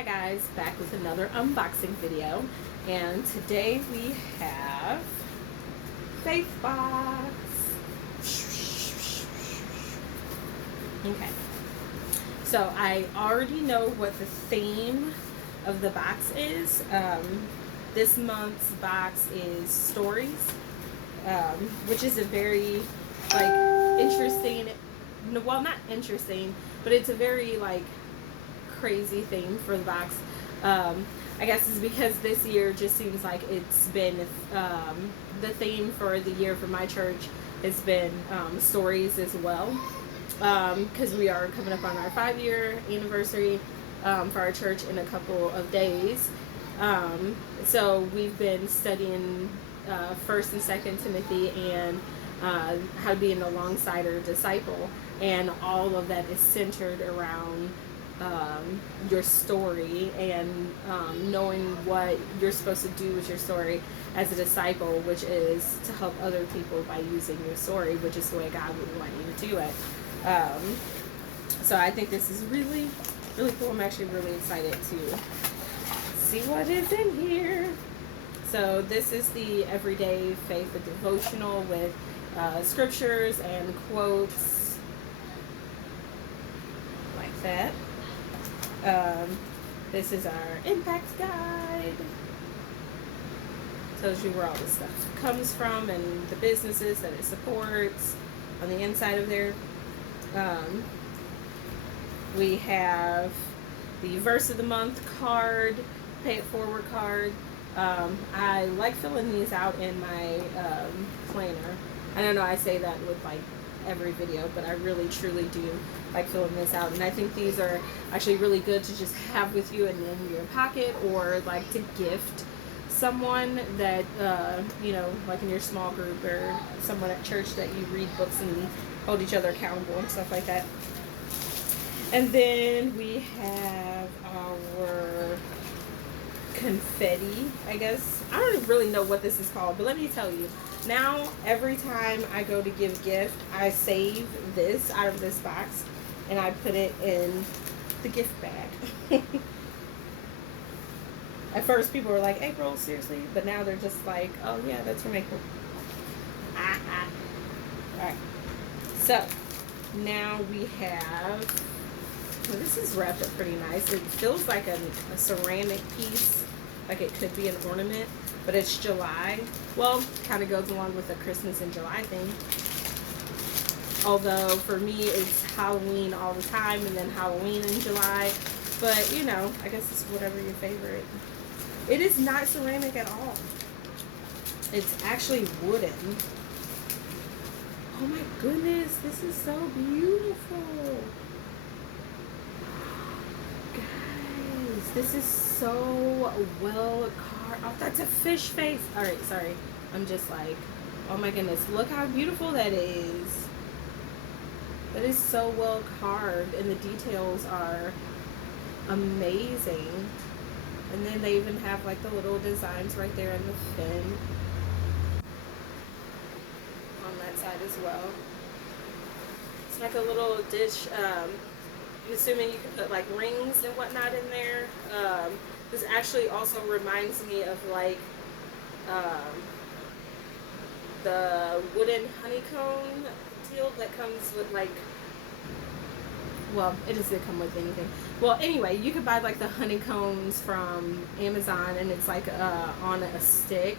Hi guys, back with another unboxing video, and today we have Faithbox. Okay, so I already know what the theme of the box is. This month's box is stories, which is a very interesting, well, not interesting, but it's a very crazy theme for the box. I guess it's because this year just seems like it's been the theme for the year for my church has been stories as well, because we are coming up on our 5-year anniversary for our church in a couple of days. So we've been studying 1st and 2nd Timothy and how to be an alongside or disciple, and all of that is centered around your story and knowing what you're supposed to do with your story as a disciple, which is to help other people by using your story, which is the way God would want you to do it. So I think this is really, really cool. I'm actually really excited to see what is in here. So this is the Everyday Faith devotional with scriptures and quotes like that. This is our impact guide. Tells you where all this stuff comes from and the businesses that it supports on the inside of there. We have the verse of the month card, pay it forward card. I like filling these out in my planner. I don't know, I say that with every video, but I really truly do like filling this out, and I think these are actually really good to just have with you and in your pocket, or to gift someone that like in your small group or someone at church that you read books and hold each other accountable and stuff like that. And then we have our confetti, I guess. I don't really know what this is called, but let me tell you. Now, every time I go to give gift, I save this out of this box and I put it in the gift bag. At first, people were like, April, seriously? But now they're just like, oh, yeah, that's from April. Alright. So, now we have, well, this is wrapped up pretty nice. It feels like a ceramic piece, like it could be an ornament, but it's July. Well, kind of goes along with the Christmas in July thing. Although for me it's Halloween all the time and then Halloween in July. But I guess it's whatever your favorite. It is not ceramic at all. It's actually wooden. Oh my goodness, this is so beautiful. Guys, this is so well carved. Oh, that's a fish face. Alright, sorry. I'm just like, oh my goodness, look how beautiful that is. That is so well carved, and the details are amazing. And then they even have the little designs right there in the fin on that side as well. It's like a little dish. I'm assuming you can put rings and whatnot in there. This actually also reminds me of the wooden honeycomb deal that comes with well, it doesn't come with anything. Well, anyway, you could buy the honeycombs from Amazon, and it's on a stick,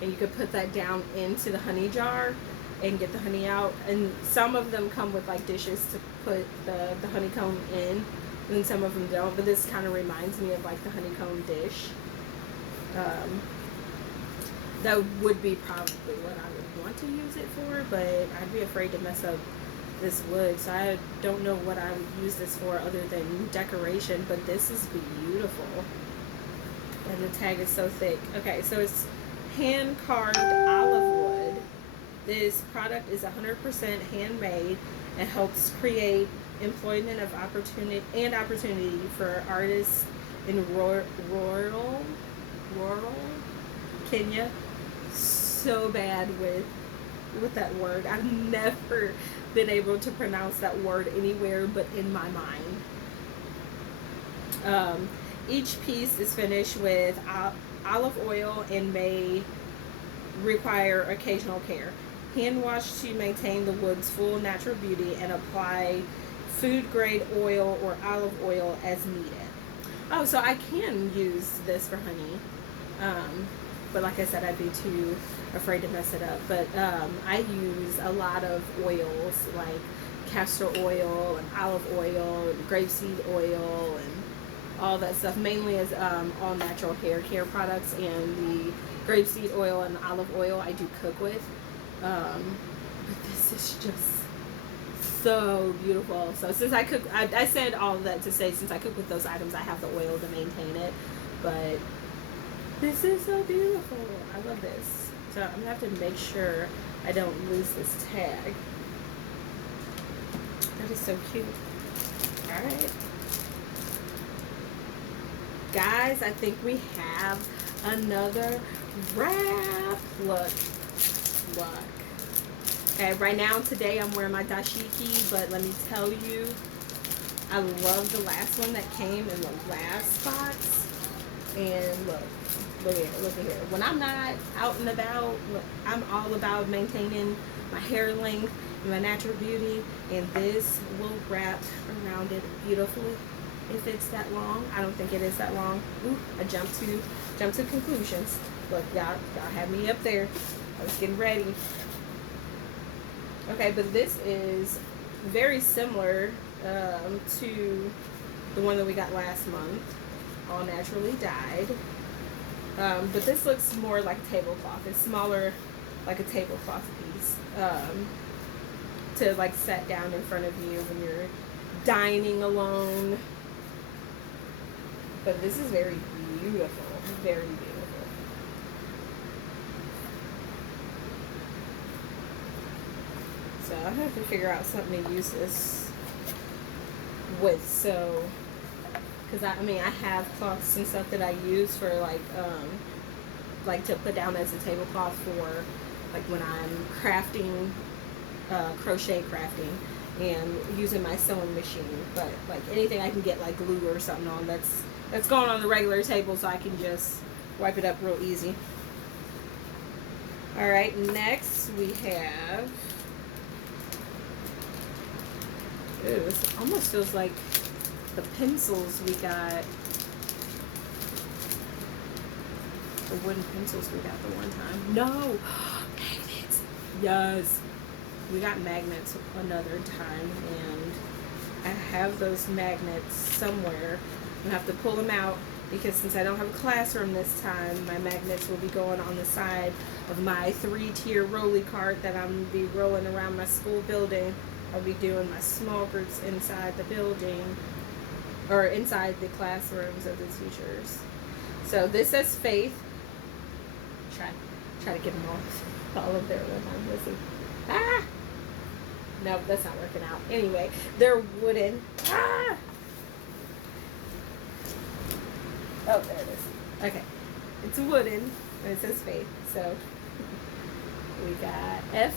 and you could put that down into the honey jar and get the honey out. And some of them come with dishes to put the honeycomb in, and some of them don't. But this kind of reminds me of the honeycomb dish. That would be probably what I would want to use it for, but I'd be afraid to mess up this wood, so I don't know what I would use this for other than decoration. But this is beautiful, and the tag is so thick. Okay, so it's hand carved olive wood. This product is 100% handmade and helps create employment of opportunity for artists in rural Kenya. So bad with that word. I've never been able to pronounce that word anywhere but in my mind. Each piece is finished with olive oil and may require occasional care. Hand wash to maintain the wood's full natural beauty and apply food grade oil or olive oil as needed. Oh, so I can use this for honey. But like I said, I'd be too afraid to mess it up. But I use a lot of oils like castor oil and olive oil and grapeseed oil and all that stuff, mainly as all natural hair care products, and the grapeseed oil and olive oil I do cook with. But this is just so beautiful. So since I cook, I said all of that to say, since I cook with those items, I have the oil to maintain it. But this is so beautiful. I love this. So I'm gonna have to make sure I don't lose this tag. That is so cute. All right. Guys, I think we have another wrap. Look. Okay, right now, today, I'm wearing my dashiki, but let me tell you, I love the last one that came in the last box. And look at here. When I'm not out and about, look, I'm all about maintaining my hair length and my natural beauty, and this will wrap around it beautifully. If it's that long, I don't think it is that long. Ooh, I jumped to conclusions. Look, y'all had me up there. I was getting ready. Okay, but this is very similar to the one that we got last month, all naturally dyed. But this looks more like a tablecloth. It's smaller, like a tablecloth piece, to like set down in front of you when you're dining alone. But this is very beautiful, very beautiful. So I have to figure out something to use this with. So, because I mean, I have cloths and stuff that I use for like to put down as a tablecloth for like when I'm crafting, crochet crafting, and using my sewing machine. But like anything I can get like glue or something on, that's going on the regular table, so I can just wipe it up real easy. All right, next we have. Ew, this almost feels like the pencils we got. The wooden pencils we got the one time. No! Magnets! Yes! We got magnets another time, and I have those magnets somewhere. I'm gonna have to pull them out because since I don't have a classroom this time, my magnets will be going on the side of my 3-tier rolly cart that I'm gonna be rolling around my school building. I'll be doing my small groups inside the building, or inside the classrooms of the teachers. So this says Faith. Try to get them all of there one time. Let's see. Ah! No, that's not working out. Anyway, they're wooden. Ah! Oh, there it is. Okay. It's wooden, and it says Faith. So we got F,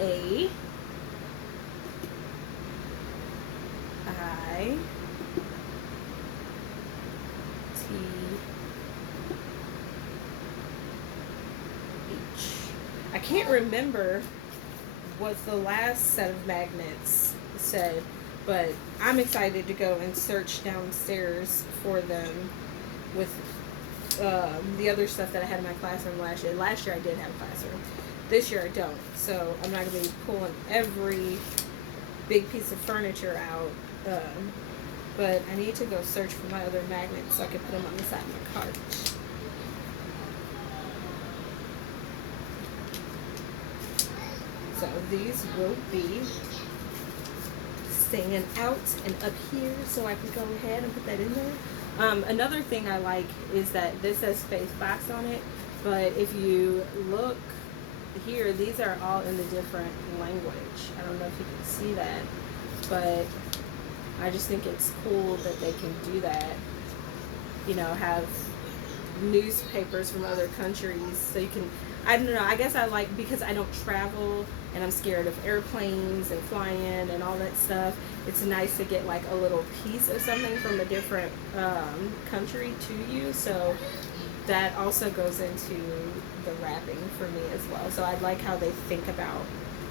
A, I, T, H. I can't remember what the last set of magnets said, but I'm excited to go and search downstairs for them with the other stuff that I had in my classroom last year. Last year I did have a classroom. This year I don't. So I'm not going to be pulling every big piece of furniture out. But I need to go search for my other magnets so I can put them on the side of my cart. So these will be staying out and up here, so I can go ahead and put that in there. Another thing I like is that this says Faithbox on it, but if you look here, these are all in the different language. I don't know if you can see that, but I just think it's cool that they can do that. You know, have newspapers from other countries, so you can, I don't know, I guess I like, because I don't travel and I'm scared of airplanes and flying and all that stuff, it's nice to get like a little piece of something from a different country to you. So that also goes into the wrapping for me as well. So I like how they think about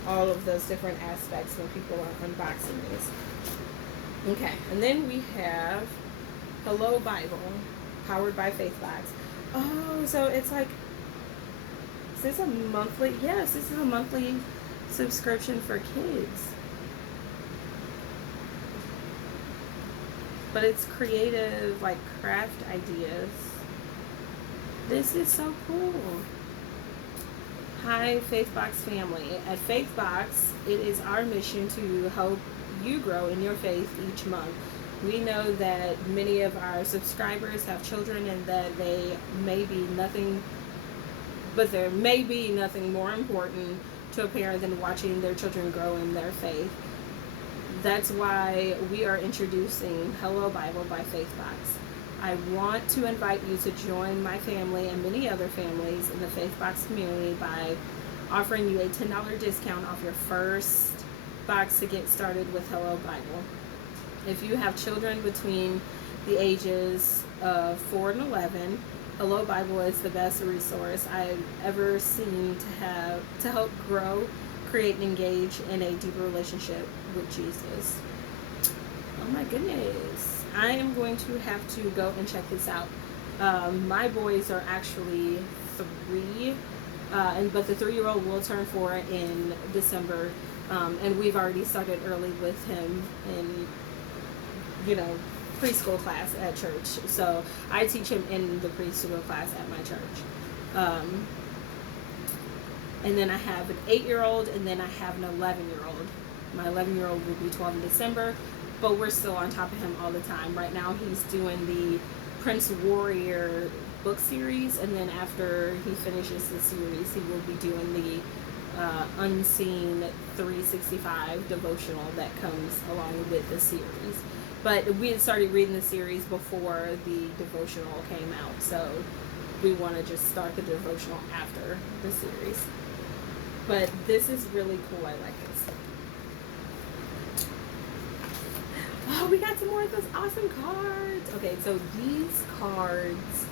all of those different aspects when people are unboxing these. Okay, and then we have Hello Bible, powered by Faithbox. Oh, so it's like, is this a monthly? Yes, this is a monthly subscription for kids. But it's creative, like craft ideas. This is so cool. Hi, Faithbox family. At Faithbox, it is our mission to help you grow in your faith each month. We know that many of our subscribers have children and that they may be nothing, but there may be nothing more important to a parent than watching their children grow in their faith. That's why we are introducing Hello Bible by Faithbox. I want to invite you to join my family and many other families in the Faithbox community by offering you a $10 discount off your first box to get started with Hello Bible. If you have children between the ages of 4 and 11, Hello Bible is the best resource I've ever seen to help grow, create, and engage in a deeper relationship with Jesus. Oh my goodness. I am going to have to go and check this out. My boys are actually 3, but the 3-year-old will turn 4 in December, and we've already started early with him in, preschool class at church. So I teach him in the preschool class at my church. And then I have an 8-year-old, and then I have an 11-year-old. My 11-year-old will be 12 in December, but we're still on top of him all the time. Right now he's doing the Prince Warrior book series, and then after he finishes the series, he will be doing the Unseen 365 devotional that comes along with the series. But we had started reading the series before the devotional came out, so we want to just start the devotional after the series. But this is really cool. I like this. Oh, we got some more of those awesome cards. Okay, so these cards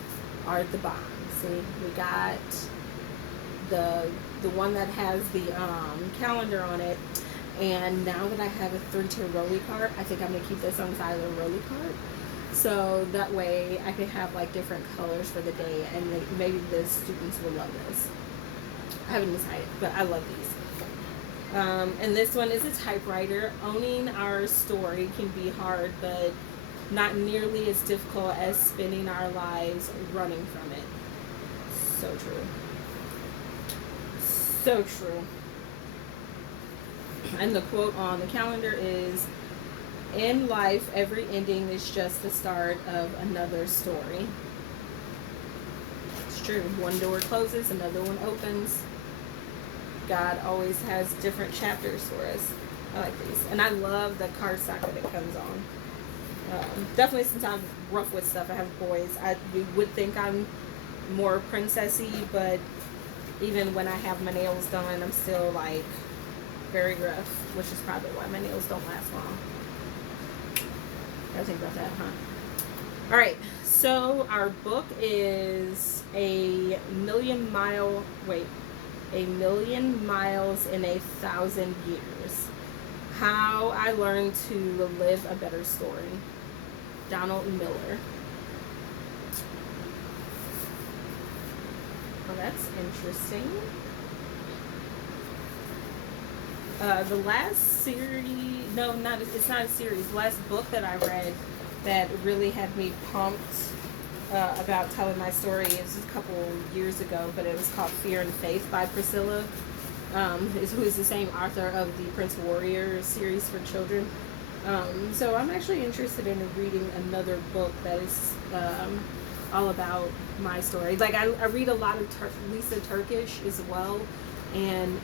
are the box. See, we got the one that has the calendar on it. And now that I have a 3-tier Rolly card, I think I'm going to keep this on the side of the Rolly card. So that way I can have like different colors for the day, and maybe the students will love this. I haven't decided, but I love these. And this one is a typewriter. Owning our story can be hard, but not nearly as difficult as spending our lives running from it. So true. So true. And the quote on the calendar is, "In life, every ending is just the start of another story." It's true. One door closes, another one opens. God always has different chapters for us. I like these. And I love the cardstock that it comes on. Definitely since I'm rough with stuff, I have boys. You would think I'm more princessy, but even when I have my nails done, I'm still like very rough, which is probably why my nails don't last long. Gotta think about that, huh? Alright, so our book is A Million Miles in 1,000 Years. How I Learned to Live a Better Story. Donald Miller. Well, that's interesting. The last series, it's not a series. The last book that I read that really had me pumped about telling my story is a couple years ago, but it was called Fear and Faith by Priscilla, who is the same author of the Prince Warrior series for children. So I'm actually interested in reading another book that is all about my story. Like I read a lot of Lisa Turkish as well, and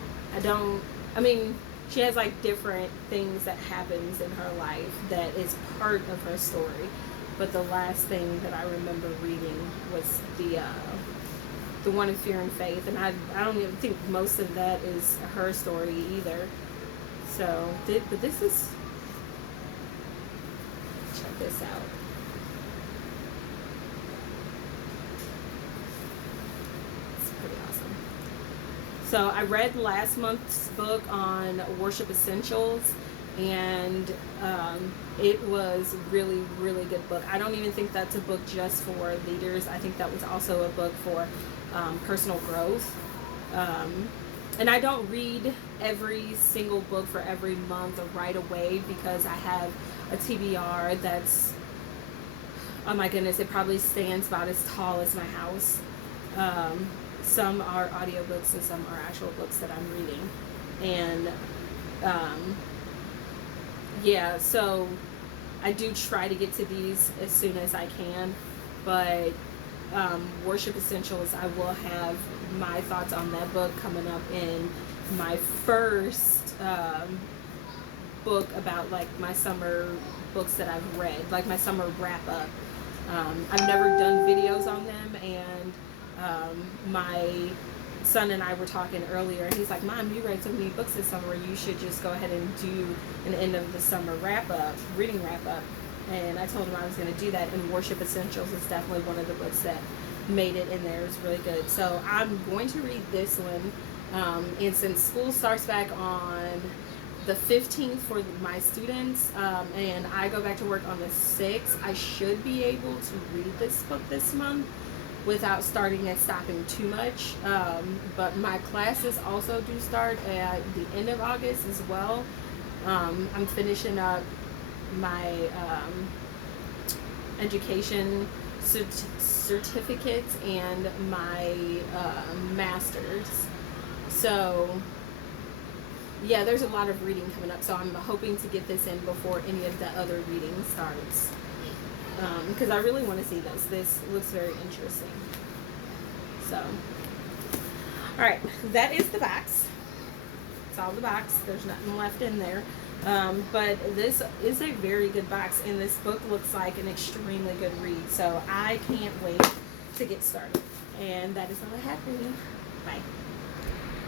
she has like different things that happens in her life that is part of her story. But the last thing that I remember reading was the one in Fear and Faith, and I don't even think most of that is her story either. So, but this is, check this out. It's pretty awesome. So I read last month's book on worship essentials, and it was really, really good book. I don't even think that's a book just for leaders. I think that was also a book for personal growth. And I don't read every single book for every month or right away, because I have a TBR that's, oh my goodness, it probably stands about as tall as my house. Some are audiobooks and some are actual books that I'm reading. And yeah, so I do try to get to these as soon as I can, but Worship Essentials, I will have my thoughts on that book coming up in my first book about like my summer books that I've read, like my summer wrap up. I've never done videos on them, and my son and I were talking earlier, and he's like, Mom, you read so many books this summer, you should just go ahead and do an end of the summer reading wrap up. And I told him I was going to do that, and Worship Essentials is definitely one of the books that made it in there. It's really good. So I'm going to read this one, and since school starts back on the 15th for my students, and I go back to work on the 6th, I should be able to read this book this month without starting and stopping too much. But my classes also do start at the end of August as well. I'm finishing up my education certificates and my master's. So yeah, there's a lot of reading coming up, so I'm hoping to get this in before any of the other reading starts, because I really want to see this. This looks very interesting. So, all right, that is the box. It's all the box. There's nothing left in there. But this is a very good box, and this book looks like an extremely good read. So I can't wait to get started. And that is all I have for you. Bye.